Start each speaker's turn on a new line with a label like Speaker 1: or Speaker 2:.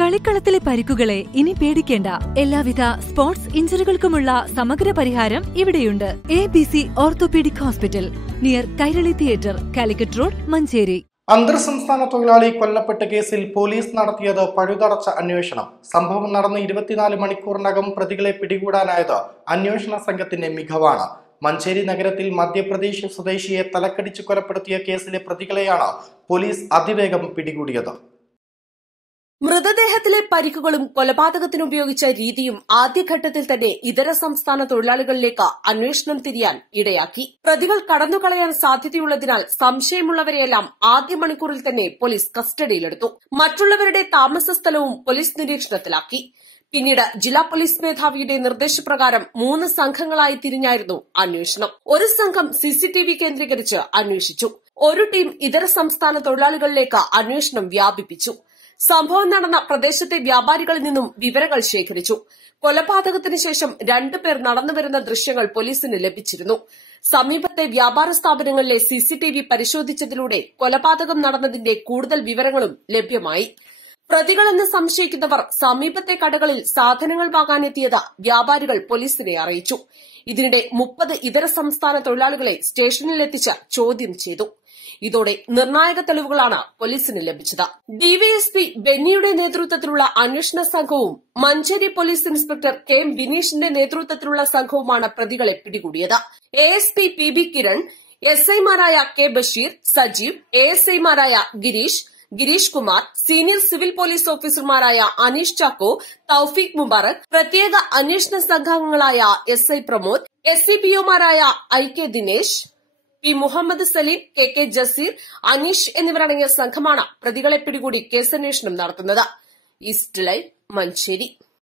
Speaker 1: കളിക്കളത്തിലെ പരിക്കുകളെ ഇനി പേടിക്കേണ്ട. എല്ലാവിധ സ്പോർട്സ് ഇഞ്ചറികൾക്കുമുള്ള സമഗ്ര പരിഹാരം ഇവിടെയുണ്ട്. A B C orthopaedic hospital near Kairali theatre Calicut road Manjeri.
Speaker 2: അന്തർ സംസ്ഥാന തൊഴിലാളി കൊല്ലപ്പെട്ട കേസിൽ പോലീസ് നടത്തിയത് പഴുതടച്ച അന്വേഷണം. സംഭവം നടന്ന് ഇരുപത്തിനാല് മണിക്കൂറിനകം പ്രതികളെ പിടികൂടാനായത് അന്വേഷണ സംഘത്തിന്റെ മികവാണ്. മഞ്ചേരി നഗരത്തിൽ മധ്യപ്രദേശ് സ്വദേശിയെ തലക്കടിച്ച് കൊലപ്പെടുത്തിയ കേസിലെ പ്രതികളെയാണ് പോലീസ് അതിവേഗം പിടികൂടിയത്.
Speaker 3: മൃതദേഹത്തിലെ പരിക്കുകളും കൊലപാതകത്തിന് ഉപയോഗിച്ച രീതിയും ആദ്യഘട്ടത്തിൽ തന്നെ ഇതര സംസ്ഥാന തൊഴിലാളികളിലേക്ക് അന്വേഷണം തിരിയാൻ ഇടയാക്കി. പ്രതികൾ കടന്നുകളയാൻ സാധ്യതയുള്ളതിനാൽ സംശയമുള്ളവരെയെല്ലാം ആദ്യ മണിക്കൂറിൽ തന്നെ പോലീസ് കസ്റ്റഡിയിലെടുത്തു. മറ്റുള്ളവരുടെ താമസ സ്ഥലവും പോലീസ് നിരീക്ഷണത്തിലാക്കി. പിന്നീട് ജില്ലാ പോലീസ് മേധാവിയുടെ നിർദ്ദേശപ്രകാരം മൂന്ന് സംഘങ്ങളായി തിരിഞ്ഞായിരുന്നു അന്വേഷണം. ഒരു സംഘം സിസിടിവി കേന്ദ്രീകരിച്ച് അന്വേഷിച്ചു. ഒരു ടീം ഇതര സംസ്ഥാന തൊഴിലാളികളിലേക്ക് അന്വേഷണം വ്യാപിപ്പിച്ചു. സംഭവം നടന്ന പ്രദേശത്തെ വ്യാപാരികളിൽ നിന്നും വിവരങ്ങൾ ശേഖരിച്ചു. കൊലപാതകത്തിന് ശേഷം രണ്ടുപേർ നടന്നുവരുന്ന ദൃശ്യങ്ങൾ പോലീസിന് ലഭിച്ചിരുന്നു. സമീപത്തെ വ്യാപാര സ്ഥാപനങ്ങളിലെ സിസിടിവി പരിശോധിച്ചതിലൂടെ കൊലപാതകം നടന്നതിന്റെ കൂടുതൽ വിവരങ്ങളും ലഭ്യമായി. പ്രതികളെന്ന് സംശയിക്കുന്നവർ സമീപത്തെ കടകളിൽ സാധനങ്ങൾ വാങ്ങാനെത്തിയത് വ്യാപാരികൾ പോലീസിനെ അറിയിച്ചു. ഇതിനിടെ മുപ്പത് ഇതര സംസ്ഥാന തൊഴിലാളികളെ സ്റ്റേഷനിലെത്തിച്ച് ചോദ്യം ചെയ്തു. ഇതോടെ നിർണായക തെളിവുകളാണ് പോലീസിന് ലഭിച്ചത്. ഡിവൈഎസ്പി ബെന്നിയുടെ നേതൃത്വത്തിലുള്ള അന്വേഷണ സംഘവും Manjeri police inspector K M ബിനീഷിന്റെ നേതൃത്വത്തിലുള്ള സംഘവുമാണ് പ്രതികളെ പിടികൂടിയത്. ASP S P P B Kiran S ഐമാരായ K Basheer Sajeev A S ഐമാരായ Gireesh Gireesh Kumar senior civil police ഓഫീസർമാരായ അനീഷ് ചാക്കോ തൌഫീഖ് മുബാറക് പ്രത്യേക അന്വേഷണ സംഘാംഗങ്ങളായ S I Pramod S C P ഒമാരായ I K Dinesh P Muhammad Saleem K K Jaseer Aneesh എന്നിവരടങ്ങിയ സംഘമാണ് പ്രതികളെ പിടികൂടി കേസന്വേഷണം നടത്തുന്നത്. East live Manjeri.